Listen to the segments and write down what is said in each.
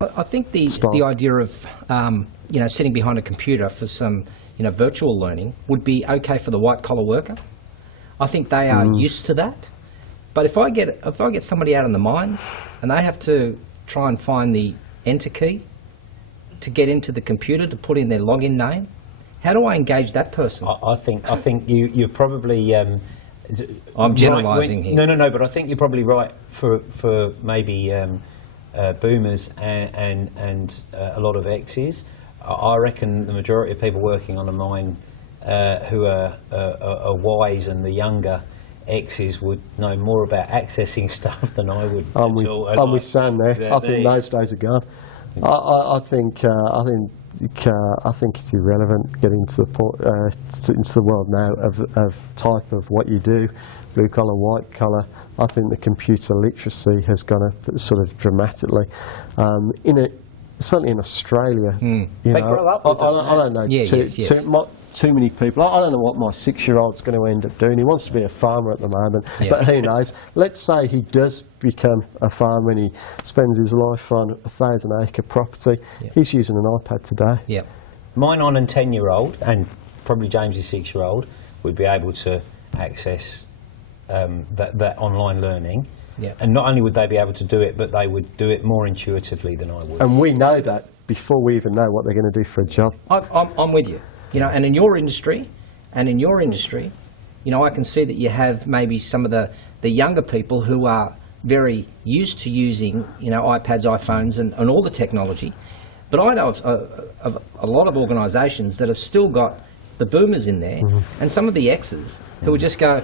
I think the idea of sitting behind a computer for some virtual learning would be okay for the white collar worker. I think they are used to that. But if I get somebody out in the mines and they have to try and find the enter key to get into the computer to put in their login name, how do I engage that person? I think you're probably. I'm generalising here. No. But I think you're probably right for maybe boomers and a lot of X's. I reckon the majority of people working on a mine who are wise, and the younger X's would know more about accessing stuff than I would. I'm with Sam there. I think those days are gone. I think it's irrelevant getting into the world now of type of what you do, blue collar, white collar. I think the computer literacy has gone up sort of dramatically. Certainly in Australia, they grow up with I don't know. Yes. Too many people. I don't know what my 6-year-old's going to end up doing. He wants to be a farmer at the moment, but who knows? Let's say he does become a farmer and he spends his life on a 1,000-acre property. He's using an iPad today. Yeah, my 9 and 10-year-old, and probably James's 6-year-old, would be able to access that online learning. Yeah. And not only would they be able to do it, but they would do it more intuitively than I would. And we know that before we even know what they're going to do for a job. I'm with you. And in your industry, I can see that you have maybe some of the younger people who are very used to using, iPads, iPhones, and all the technology. But I know of a lot of organisations that have still got the boomers in there, and some of the X's who would just go,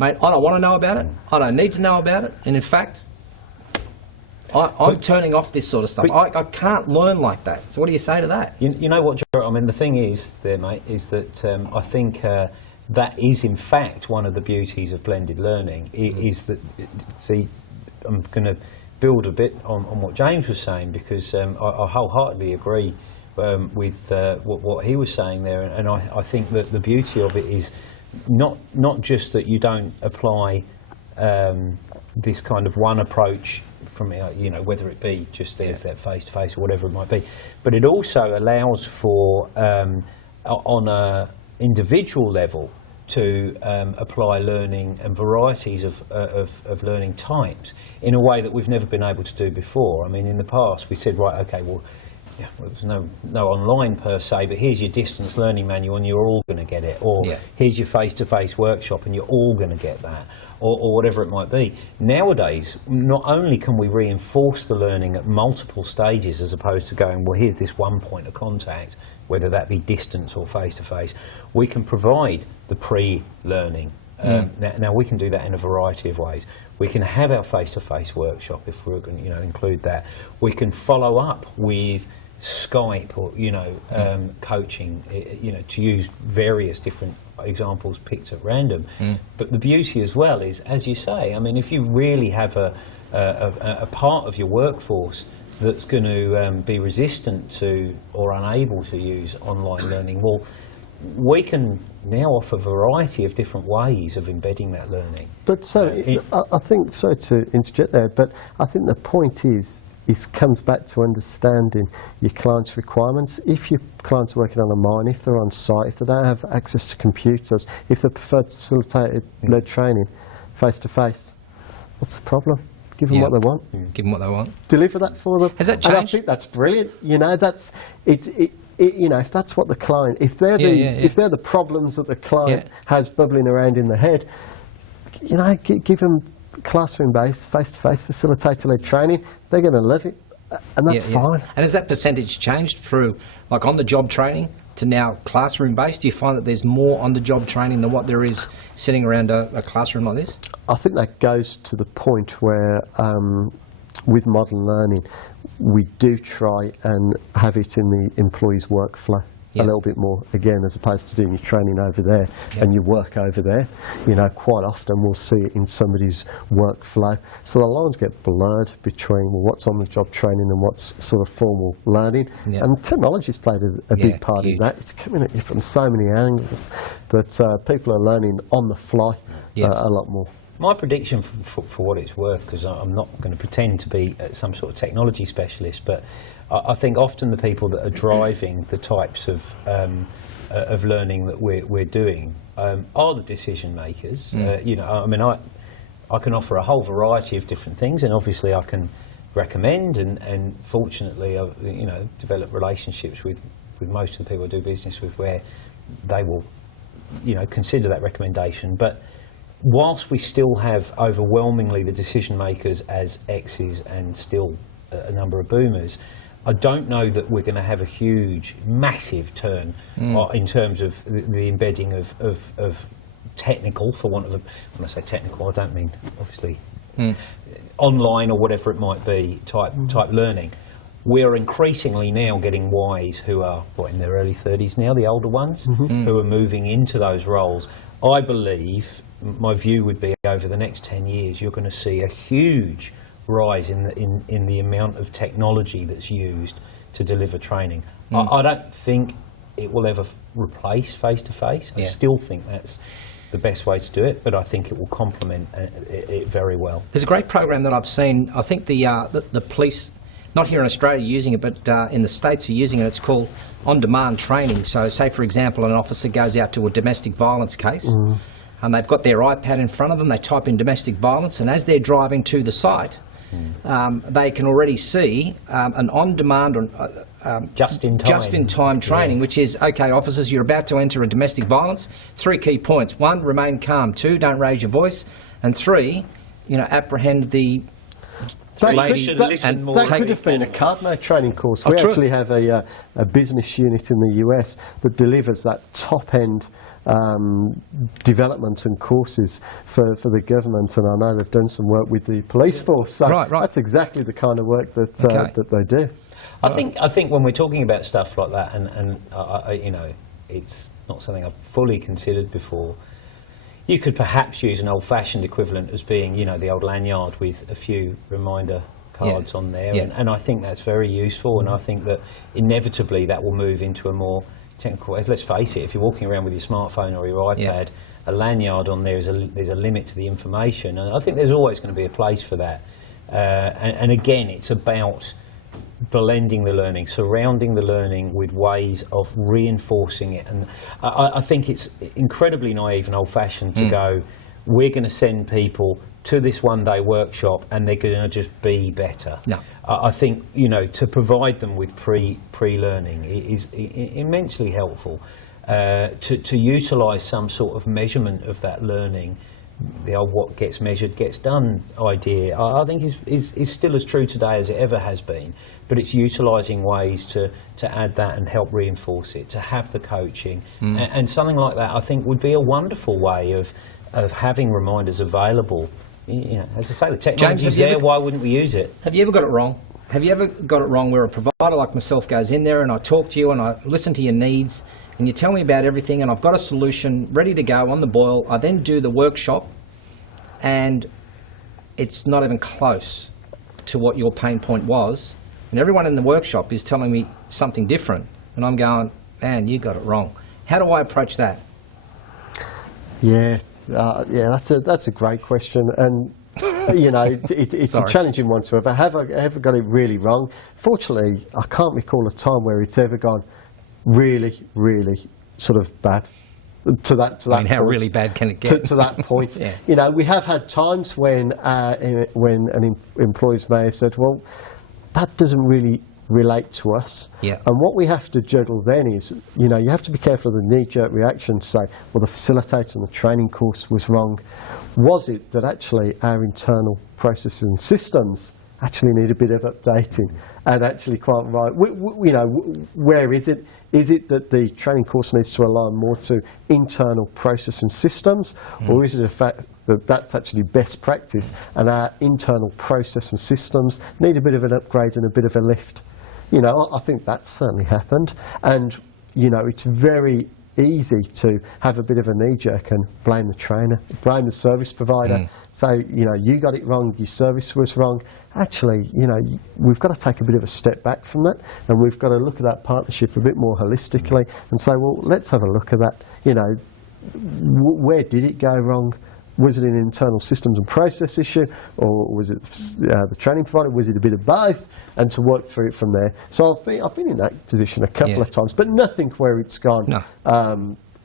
mate, I don't want to know about it. I don't need to know about it. And in fact, I'm turning off this sort of stuff. I can't learn like that. So what do you say to that? You know what, Gerald? I mean, the thing is there, mate, is that I think that is in fact one of the beauties of blended learning. Is that, see, I'm going to build a bit on what James was saying, because I wholeheartedly agree with what he was saying there, and I think that the beauty of it is not just that you don't apply this kind of one approach from whether it be just there's that face-to-face or whatever it might be, but it also allows for on a individual level to apply learning and varieties of learning types in a way that we've never been able to do before. I mean, in the past we said, right, okay, well, there's no online per se, but here's your distance learning manual and you're all going to get it, or here's your face-to-face workshop and you're all going to get that, or whatever it might be. Nowadays, not only can we reinforce the learning at multiple stages as opposed to going, well, here's this one point of contact, whether that be distance or face-to-face, we can provide the pre-learning. Now we can do that in a variety of ways. We can have our face-to-face workshop if we're going to include that. We can follow up with Skype or coaching, to use various different examples picked at random. But the beauty as well is, as you say, I mean, if you really have a part of your workforce that's going to be resistant to or unable to use online learning, well, we can now offer a variety of different ways of embedding that learning. But I think, sorry to interject there, but I think the point is comes back to understanding your client's requirements. If your client's working on a mine, if they're on site, if they don't have access to computers, if they prefer facilitated led training face-to-face, what's the problem? Give them what they want. Give them what they want. Deliver that for them. Has that changed? And I think that's brilliant. That's it. If that's what the client, if they're the problems that the client has bubbling around in the head, give them classroom-based, face-to-face, facilitator-led training. They're going to love it, and that's fine. And has that percentage changed through, like, on-the-job training to now classroom-based? Do you find that there's more on-the-job training than what there is sitting around a classroom like this? I think that goes to the point where, with modern learning, we do try and have it in the employee's workflow a little bit more, again, as opposed to doing your training over there and your work over there. Quite often we'll see it in somebody's workflow. So the lines get blurred between what's on the job training and what's sort of formal learning. And technology's played a big part in that. It's coming at you from so many angles that people are learning on the fly a lot more. my prediction for what it's worth, because I'm not going to pretend to be some sort of technology specialist, but I think often the people that are driving the types of learning that we're doing are the decision makers. You know, I mean, I can offer a whole variety of different things, and obviously I can recommend, and fortunately I've, you know, developed relationships with most of the people I do business with where they will, you know, consider that recommendation. But whilst we still have overwhelmingly the decision makers as X's and still a number of boomers, I don't know that we're going to have a huge, massive turn in terms of the embedding of technical, for want of a, when I say technical, I don't mean obviously online or whatever it might be type learning. We're increasingly now getting Ys who are in their early 30s now, the older ones, who are moving into those roles. I believe, my view would be, over the next 10 years, you're going to see a huge rise in the amount of technology that's used to deliver training. I don't think it will ever replace face-to-face. I still think that's the best way to do it, but I think it will complement it very well. There's a great program that I've seen. I think the police, not here in Australia using it, but in the States are using it. It's called on-demand training. So say, for example, an officer goes out to a domestic violence case, and they've got their iPad in front of them, they type in domestic violence, and as they're driving to the site, they can already see an on-demand just-in-time training, which is, okay, officers, you're about to enter a domestic violence. 3 key points. 1, remain calm. 2, don't raise your voice. And 3, you know, apprehend the lady. That could have been a CARDNO training course. We actually have a business unit in the US that delivers that top-end development and courses for the government, and I know they've done some work with the police force. So that's exactly the kind of work that that they do. I think when we're talking about stuff like that, and you know, it's not something I've fully considered before. You could perhaps use an old-fashioned equivalent as being, you know, the old lanyard with a few reminder cards on there, and I think that's very useful, and I think that inevitably that will move into a more technical. Let's face it, if you're walking around with your smartphone or your iPad, a lanyard on there there's a limit to the information, and I think there's always going to be a place for that. And again, it's about blending the learning, surrounding the learning with ways of reinforcing it. And I think it's incredibly naive and old-fashioned to go, we're going to send people to this one-day workshop and they're going to just be better. No. I think, you know, to provide them with pre-learning is immensely helpful. To utilise some sort of measurement of that learning, the old what gets measured gets done idea, I think is still as true today as it ever has been, but it's utilising ways to add that and help reinforce it, to have the coaching, and something like that I think would be a wonderful way of having reminders available. You know, as I say, the technology's there, why wouldn't we use it? Have you ever got it wrong? Have you ever got it wrong where a provider like myself goes in there and I talk to you and I listen to your needs and you tell me about everything and I've got a solution ready to go on the boil, I then do the workshop and it's not even close to what your pain point was, and everyone in the workshop is telling me something different, and I'm going, man, you got it wrong. How do I approach that? That's a great question, and you know, it's a challenging one to ever. Have I ever got it really wrong? Fortunately, I can't recall a time where it's ever gone really, really sort of bad. To that point. How really bad can it get? To that point. You know, we have had times when employees may have said, well, that doesn't really relate to us. And what we have to juggle then is, you know, you have to be careful of the knee-jerk reaction to say, well, the facilitator on the training course was wrong. Was it that actually our internal processes and systems actually need a bit of updating and actually quite right? You know, where is it? Is it that the training course needs to align more to internal process and systems, or is it a fact that that's actually best practice and our internal process and systems need a bit of an upgrade and a bit of a lift? You know, I think that's certainly happened, and you know, it's very easy to have a bit of a knee-jerk and blame the trainer, blame the service provider, say, you know, you got it wrong, your service was wrong. Actually, you know, we've got to take a bit of a step back from that, and we've got to look at that partnership a bit more holistically and say, well, let's have a look at that. You know, where did it go wrong? Was it an internal systems and process issue, or was it the training provider? Was it a bit of both? And to work through it from there. So I've been in that position a couple of times, but nothing where it's gone,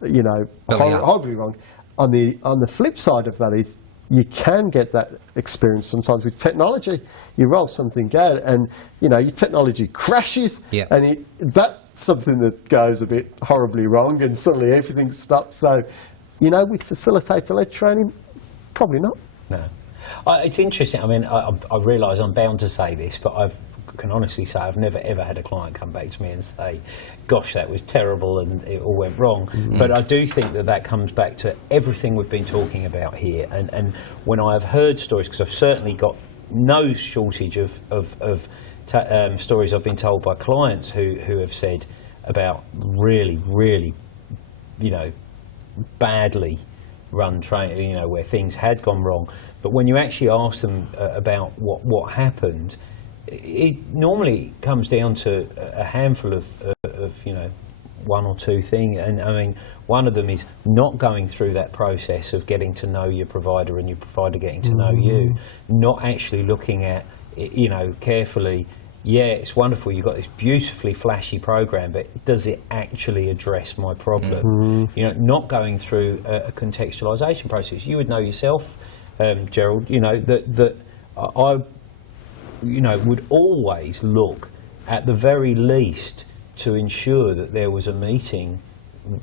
you know, horribly wrong. On the flip side of that is, you can get that experience sometimes with technology. You roll something out and, you know, your technology crashes, and that's something that goes a bit horribly wrong, and suddenly everything stops. So, you know, with facilitator-led training, probably not. No. It's interesting. I mean, I realise I'm bound to say this, but I can honestly say I've never ever had a client come back to me and say, gosh, that was terrible and it all went wrong. But I do think that comes back to everything we've been talking about here. And when I've heard stories, because I've certainly got no shortage of stories I've been told by clients who have said about really, really, you know, badly run training, you know, where things had gone wrong. But when you actually ask them about what happened, it normally comes down to a handful of you know, one or two things. And I mean, one of them is not going through that process of getting to know your provider and your provider getting to know you, not actually looking at, you know, carefully, yeah, it's wonderful, you've got this beautifully flashy program, but does it actually address my problem? You know, not going through a contextualisation process. You would know yourself, Gerald, you know, that I, you know, would always look at the very least to ensure that there was a meeting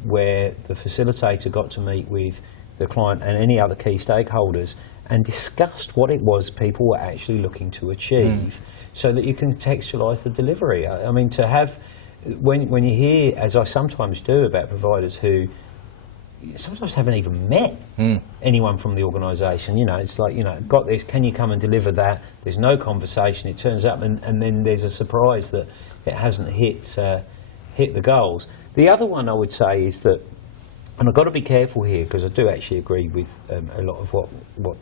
where the facilitator got to meet with the client and any other key stakeholders and discussed what it was people were actually looking to achieve, so that you can contextualise the delivery. I mean, to have, when you hear, as I sometimes do, about providers who sometimes haven't even met anyone from the organisation, you know, it's like, you know, got this, can you come and deliver that? There's no conversation, it turns up, and then there's a surprise that it hasn't hit the goals. The other one I would say is that, and I've got to be careful here because I do actually agree with a lot of what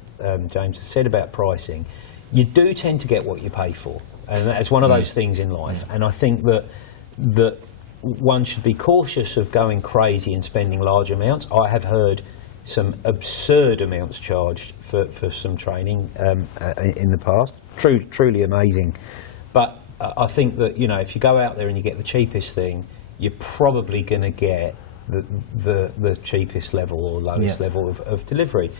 James has said about pricing. You do tend to get what you pay for, and that's one of those things in life. And I think that one should be cautious of going crazy and spending large amounts. I have heard some absurd amounts charged for some training in the past. Truly amazing. But I think that, you know, if you go out there and you get the cheapest thing, you're probably going to get the cheapest level or lowest level of delivery.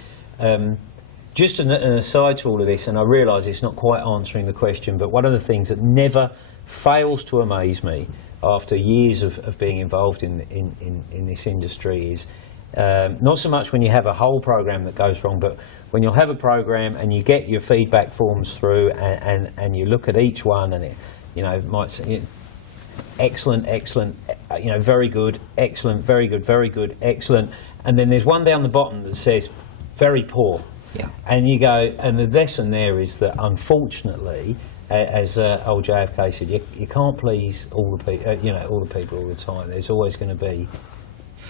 Just an aside to all of this, and I realise it's not quite answering the question, but one of the things that never fails to amaze me after years of being involved in this industry is not so much when you have a whole program that goes wrong, but when you'll have a program and you get your feedback forms through and you look at each one and it, you know, might say, you know, excellent, you know, very good, excellent, very good, excellent, and then there's one down the bottom that says very poor. Yeah. And you go, and the lesson there is that unfortunately, as old JFK said, you can't please all the people, you know, all the people all the time. There's always going to be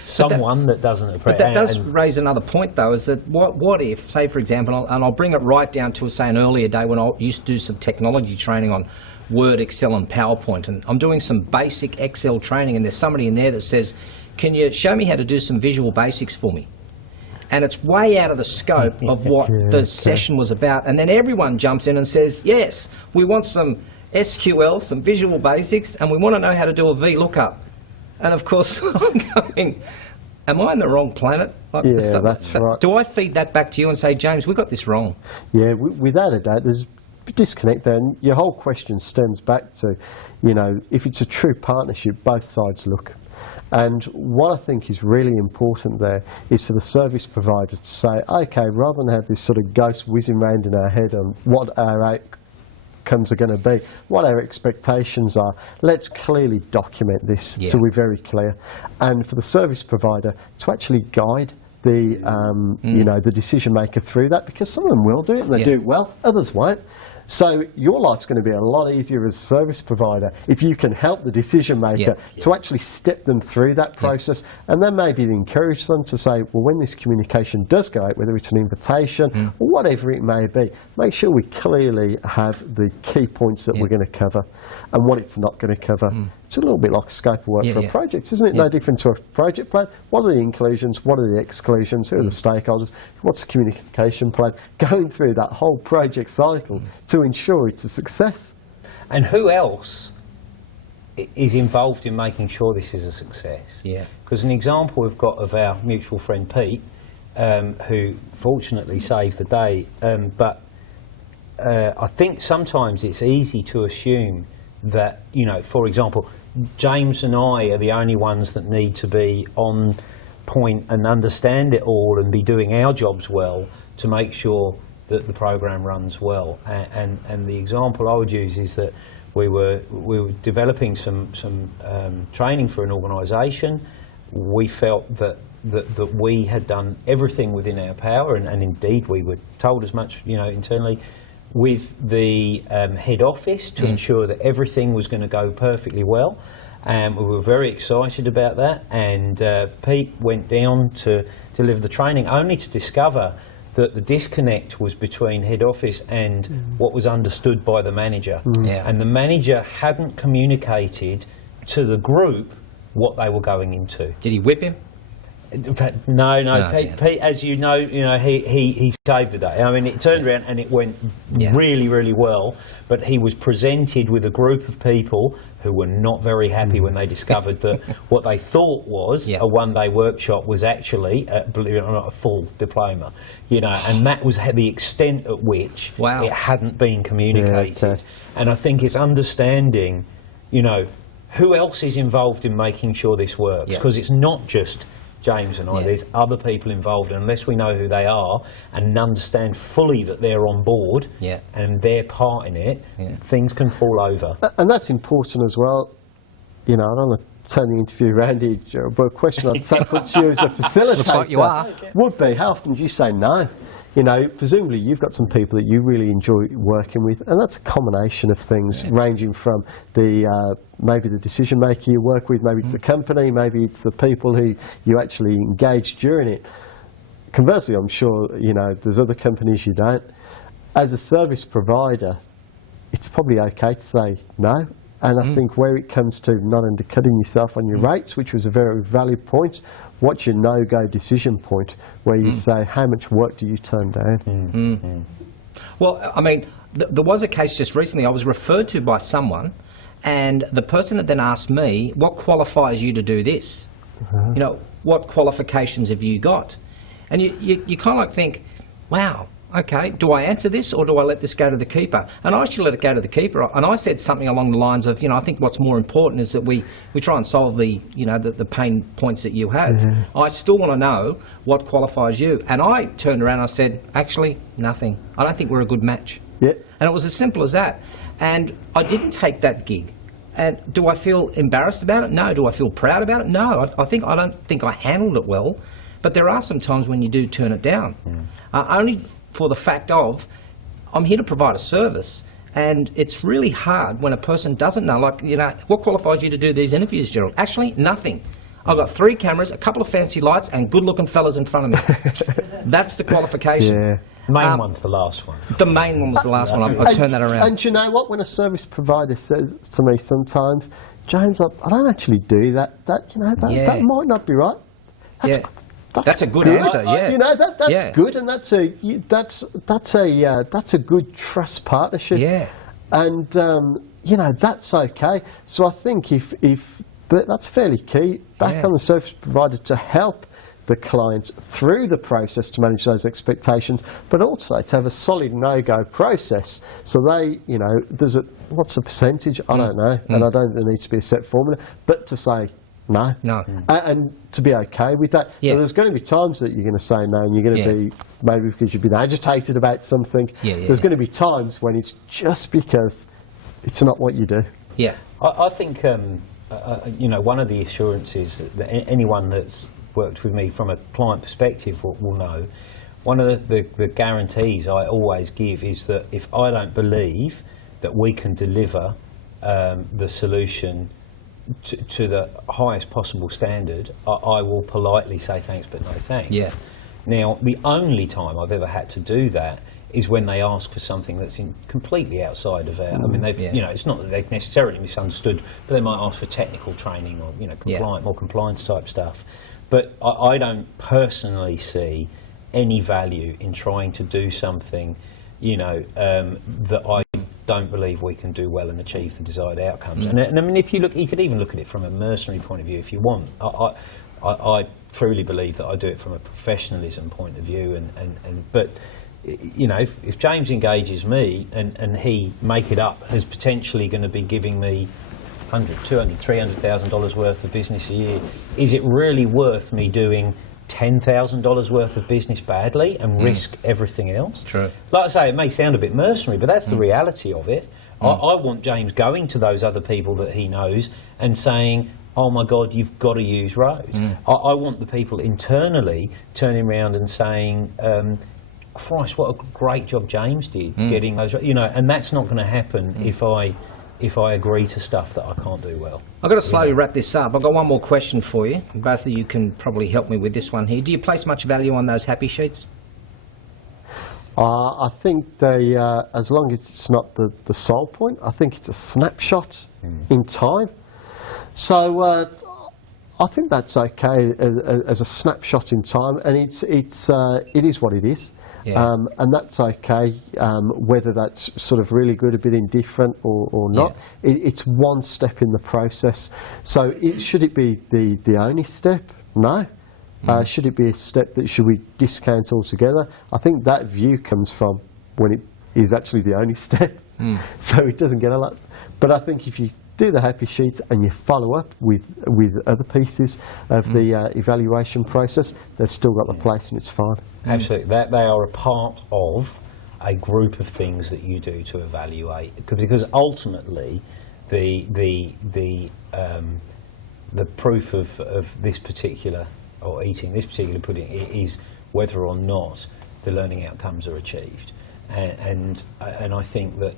someone that doesn't appreciate. But that does raise another point, though, is that what if, say, for example, and I'll bring it right down to, say, an earlier day when I used to do some technology training on Word, Excel and PowerPoint, and I'm doing some basic Excel training, and there's somebody in there that says, can you show me how to do some visual basics for me? And it's way out of the scope of what the session was about. And then everyone jumps in and says, yes, we want some SQL, some visual basics, and we want to know how to do a VLOOKUP. And of course, I'm going, am I on the wrong planet? Like, that's right. Do I feed that back to you and say, James, we got this wrong? Yeah, without a doubt, there's a disconnect there. And your whole question stems back to, you know, if it's a true partnership, both sides look. And what I think is really important there is for the service provider to say, okay, rather than have this sort of ghost whizzing around in our head on what our outcomes are going to be, what our expectations are, let's clearly document this so we're very clear. And for the service provider to actually guide the, you know, the decision maker through that, because some of them will do it and they do it well, others won't. So your life's going to be a lot easier as a service provider if you can help the decision maker to actually step them through that process, and then maybe encourage them to say, well, when this communication does go out, whether it's an invitation or whatever it may be, make sure we clearly have the key points that we're going to cover and what it's not going to cover, It's a little bit like a scope of work for a project, isn't it? No different to a project plan. What are the inclusions? What are the exclusions? Who are the stakeholders? What's the communication plan? Going through that whole project cycle to ensure it's a success. And who else is involved in making sure this is a success? Yeah. Because an example we've got of our mutual friend Pete, who fortunately saved the day, but I think sometimes it's easy to assume that, you know, for example, James and I are the only ones that need to be on point and understand it all and be doing our jobs well to make sure that the program runs well. And the example I would use is that we were developing some training for an organisation. We felt that we had done everything within our power, and indeed we were told as much, you know, internally, with the head office to ensure that everything was going to go perfectly well. And we were very excited about that. And Pete went down to deliver the training, only to discover that the disconnect was between head office and what was understood by the manager. And the manager hadn't communicated to the group what they were going into. Did he whip him? No. Pete, as you know, he saved the day. I mean, it turned around and it went really, really well. But he was presented with a group of people who were not very happy when they discovered that what they thought was a one-day workshop was actually, believe it or not, a full diploma. You know, and that was the extent at which it hadn't been communicated. And I think it's understanding, you know, who else is involved in making sure this works, because it's not just James and I, there's other people involved, and unless we know who they are and understand fully that they're on board and their part in it, things can fall over. And that's important as well. You know, I don't want to turn the interview around here, Gerald, but a question I'd say put to you as a facilitator Looks like you are. would be, how often do you say no? You know, presumably you've got some people that you really enjoy working with, and that's a combination of things ranging from the maybe the decision maker you work with, maybe it's the company, maybe it's the people who you actually engage during it. Conversely, I'm sure, you know, there's other companies you don't. As a service provider, it's probably okay to say no. And I think where it comes to not undercutting yourself on your rates, which was a very valid point, what's your no-go decision point where you say, how much work do you turn down? Well, I mean, there was a case just recently I was referred to by someone, and the person had then asked me, what qualifies you to do this? You know, what qualifications have you got? And you kind of like think, wow, okay, do I answer this or do I let this go to the keeper? And I actually let it go to the keeper. And I said something along the lines of, you know, I think what's more important is that we try and solve the, you know, the pain points that you have. I still want to know what qualifies you. And I turned around and I said, actually, nothing. I don't think we're a good match. And it was as simple as that. And I didn't take that gig. And do I feel embarrassed about it? No. Do I feel proud about it? No. I don't think I handled it well. But there are some times when you do turn it down. Only for the fact of, I'm here to provide a service, and it's really hard when a person doesn't know, like, you know, what qualifies you to do these interviews, Gerald? Actually, nothing. I've got 3 cameras, a couple of fancy lights, and good-looking fellas in front of me. That's the qualification. The main one's the last one. The main one was the last one. I turned that around. And do you know what? When a service provider says to me sometimes, James, I don't actually do that. That might not be right. That's a good answer. You know, that's good, and that's a good trust partnership. And you know, that's okay. So I think if that's fairly key. Back on the service provider to help the clients through the process to manage those expectations, but also to have a solid no-go process. So they, you know, what's the percentage? I don't know, and I don't think there needs to be a set formula, but to say no. And to be okay with that. Now, there's going to be times that you're going to say no, and you're going to be, maybe because you've been agitated about something, there's going to be times when it's just because it's not what you do. I think, you know, one of the assurances that anyone that's worked with me from a client perspective will know, one of the guarantees I always give is that if I don't believe that we can deliver the solution to the highest possible standard, I will politely say thanks but no thanks. Now, the only time I've ever had to do that is when they ask for something that's completely outside of our. I mean, they've it's not that they've necessarily misunderstood, but they might ask for technical training or more compliance type stuff. But I don't personally see any value in trying to do something, that I don't believe we can do well and achieve the desired outcomes. And I mean, if you look, you could even look at it from a mercenary point of view if you want. I truly believe that I do it from a professionalism point of view, but if James engages me and he, make it up, is potentially going to be giving me $100,000, $200,000, $300,000 worth of business a year, is it really worth me doing $10,000 worth of business badly and risk everything else? True. Like I say, it may sound a bit mercenary, but that's the reality of it. I want James going to those other people that he knows and saying, oh my God, you've got to use Rhodes. I want the people internally turning around and saying, Christ, what a great job James did getting those, and that's not going to happen if I agree to stuff that I can't do well. I've got to slowly wrap this up. I've got one more question for you. Both of you can probably help me with this one here. Do you place much value on those happy sheets? I think they, as long as it's not the sole point, I think it's a snapshot in time. So I think that's okay as a snapshot in time, and it is what it is. Yeah. And that's okay, whether that's sort of really good, a bit indifferent or not. Yeah. It's one step in the process. So should it be the only step? No. Should it be a step that should we discount altogether? I think that view comes from when it is actually the only step. So it doesn't get a lot. But I think if you do the happy sheets and you follow up with other pieces of the evaluation process, they've still got the place and it's fine. Absolutely, they are a part of a group of things that you do to evaluate, because ultimately the proof of this particular, or eating this particular pudding, is whether or not the learning outcomes are achieved, and I think that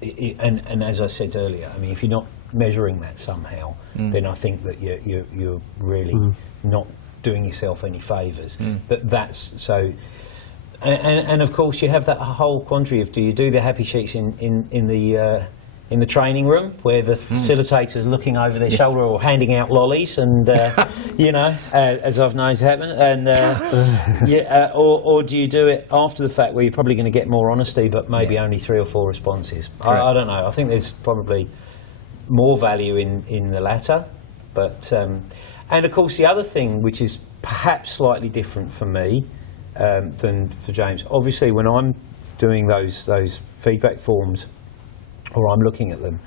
and as I said earlier, I mean, if you're not measuring that somehow, then I think that you're really not doing yourself any favours. That's so, and of course you have that whole quandary of, do you do the happy sheets in the training room where the facilitator's looking over their shoulder or handing out lollies, and as I've known to happen, and or do you do it after the fact where you're probably going to get more honesty, but maybe only 3 or 4 responses? I don't know. I think there's probably more value in the latter, but and of course the other thing, which is perhaps slightly different for me than for James, obviously when I'm doing those feedback forms, or I'm looking at them,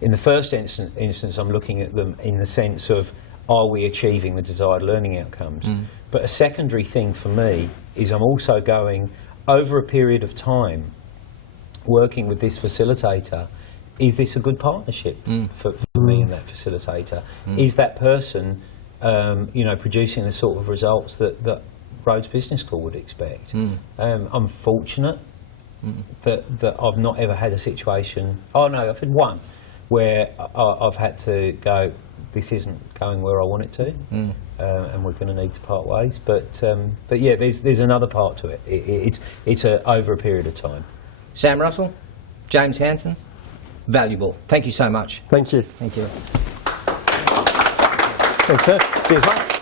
in the first instance I'm looking at them in the sense of, are we achieving the desired learning outcomes? But a secondary thing for me is I'm also going, over a period of time, working with this facilitator, is this a good partnership for me and that facilitator? Is that person producing the sort of results that Rhodes Business School would expect? I'm fortunate that I've not ever had a situation, I've had one where I've had to go, this isn't going where I want it to, and we're going to need to part ways. But yeah, there's another part to it. It's over a period of time. Sam Russell, James Hanson, valuable. Thank you so much. Thank you. Thank you. Thanks, sir. Cheers, mate.